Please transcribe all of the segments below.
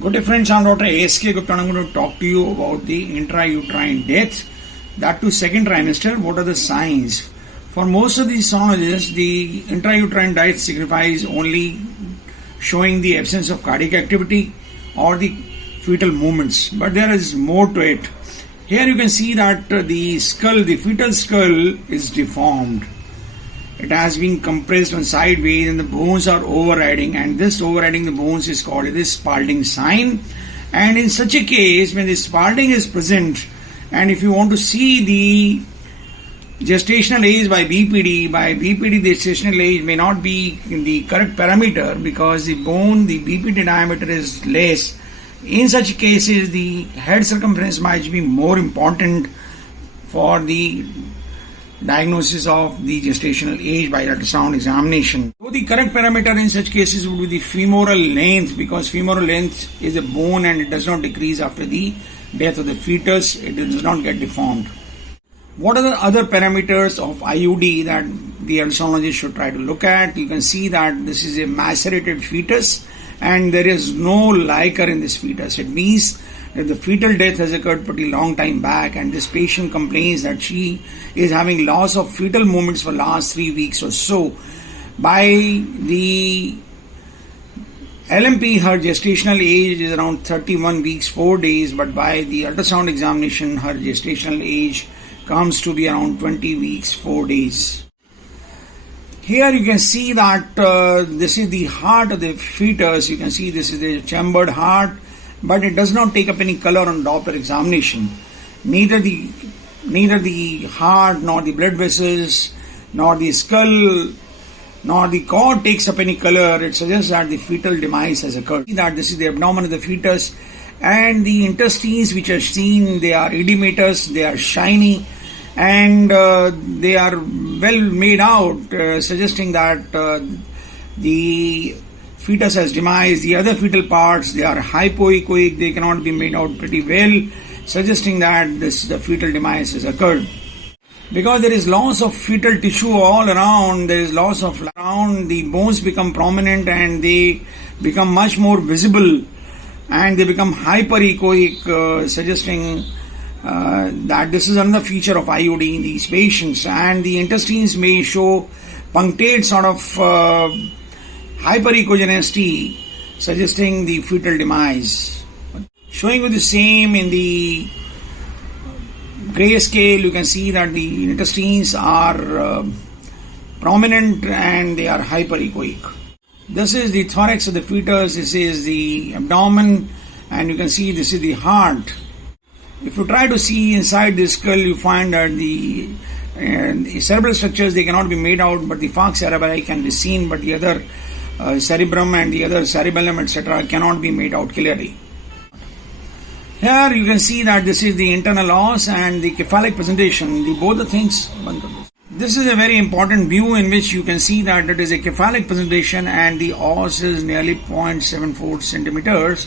Good day friends, I'm Dr. A.S.K. Gupta and I'm going to talk to you about the intrauterine death, that to second trimester. What are the signs? For most of these sonologists, the intrauterine death signifies only showing the absence of cardiac activity or the fetal movements, but there is more to it. Here you can see that the fetal skull is deformed. It has been compressed on sideways and the bones are overriding, and this overriding the bones is called the Spalding sign. And in such a case, when the Spalding is present, and if you want to see the gestational age by BPD the gestational age may not be in the correct parameter because the BPD diameter is less. In such cases, the head circumference might be more important for the diagnosis of the gestational age by ultrasound examination. So the correct parameter in such cases would be the femoral length, because femoral length is a bone and it does not decrease after the death of the fetus. It does not get deformed. What are the other parameters of IUD that the ultrasonologist should try to look at? You can see that this is a macerated fetus and there is no liquor in this fetus. It means that the fetal death has occurred pretty long time back, and this patient complains that she is having loss of fetal movements for last 3 weeks or so. By the LMP, her gestational age is around 31 weeks 4 days, but by the ultrasound examination her gestational age comes to be around 20 weeks 4 days. Here you can see that this is the heart of the fetus. You can see this is the chambered heart, but it does not take up any color on Doppler examination. Neither the heart, nor the blood vessels, nor the skull, nor the cord takes up any color. It suggests that the fetal demise has occurred. That this is the abdomen of the fetus, and the intestines which are seen, they are edematous, they are shiny, and they are well made out, suggesting that the fetus has demise. The other fetal parts, they are hypoechoic, they cannot be made out pretty well, suggesting that the fetal demise has occurred. Because there is loss of fetal tissue all around, there is loss of around, the bones become prominent and they become much more visible and they become hyperechoic, suggesting that this is another feature of IUD in these patients. And the intestines may show punctate sort of hyperechogenicity, suggesting the fetal demise. Showing you the same in the grayscale, you can see that the intestines are prominent and they are hyperechoic. This is the thorax of the fetus, this is the abdomen, and you can see this is the heart. If you try to see inside the skull, you find that the cerebral structures, they cannot be made out, but the falx cerebri can be seen, but the other cerebrum and the other cerebellum, etc., cannot be made out clearly. Here you can see that this is the internal os and the cephalic presentation. Both the things. This is a very important view in which you can see that it is a cephalic presentation and the os is nearly 0.74 centimeters.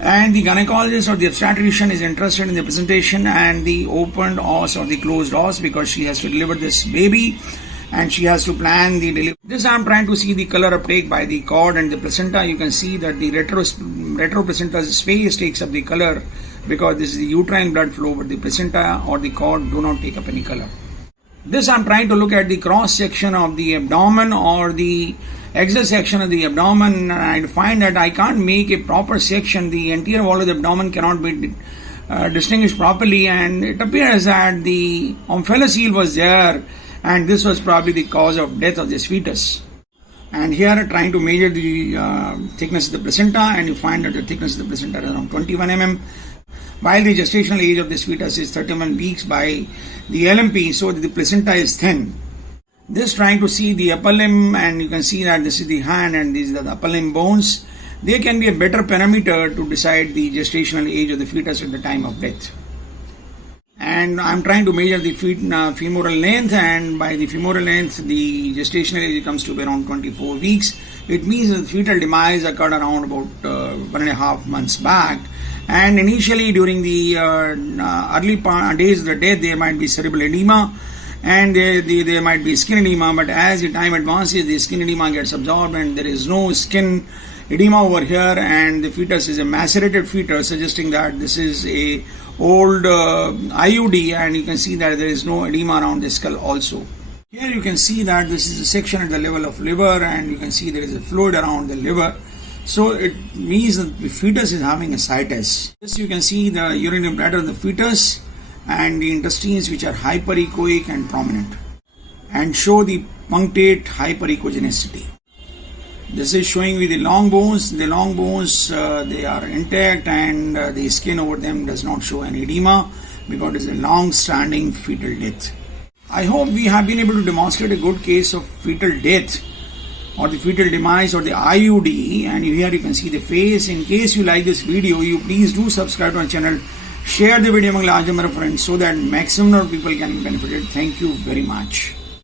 And the gynecologist or the obstetrician is interested in the presentation and the opened os or the closed os, because she has to deliver this baby and she has to plan the delivery. This I am trying to see the color uptake by the cord and the placenta. You can see that the retroplacenta's space takes up the color because this is the uterine blood flow, but the placenta or the cord do not take up any color. This I am trying to look at the cross section of the abdomen or the axial section of the abdomen, and I find that I can't make a proper section. The anterior wall of the abdomen cannot be distinguished properly, and it appears that the omphalocele was there, and this was probably the cause of death of this fetus. And here trying to measure the thickness of the placenta, and you find that the thickness of the placenta is around 21 mm, while the gestational age of this fetus is 31 weeks by the LMP, so the placenta is thin. This trying to see the upper limb, and you can see that this is the hand and these are the upper limb bones. They can be a better parameter to decide the gestational age of the fetus at the time of death. And I'm trying to measure the femoral length, and by the femoral length the gestational age comes to be around 24 weeks. It means that the fetal demise occurred around about 1.5 months back, and initially during the early days of the death there might be cerebral edema and there might be skin edema, but as the time advances the skin edema gets absorbed and there is no skin edema over here, and the fetus is a macerated fetus, suggesting that this is a old IUD, and you can see that there is no edema around the skull also. Here you can see that this is a section at the level of liver, and you can see there is a fluid around the liver. So it means that the fetus is having ascites. This you can see the urinary bladder of the fetus and the intestines, which are hyperechoic and prominent, and show the punctate hyperechogenicity. This is showing you the long bones. The long bones, they are intact, and the skin over them does not show any edema because it is a long-standing fetal death. I hope we have been able to demonstrate a good case of fetal death or the fetal demise or the IUD, and here you can see the face. In case you like this video, you please do subscribe to our channel, share the video among large number of friends so that maximum number of people can be benefited. Thank you very much.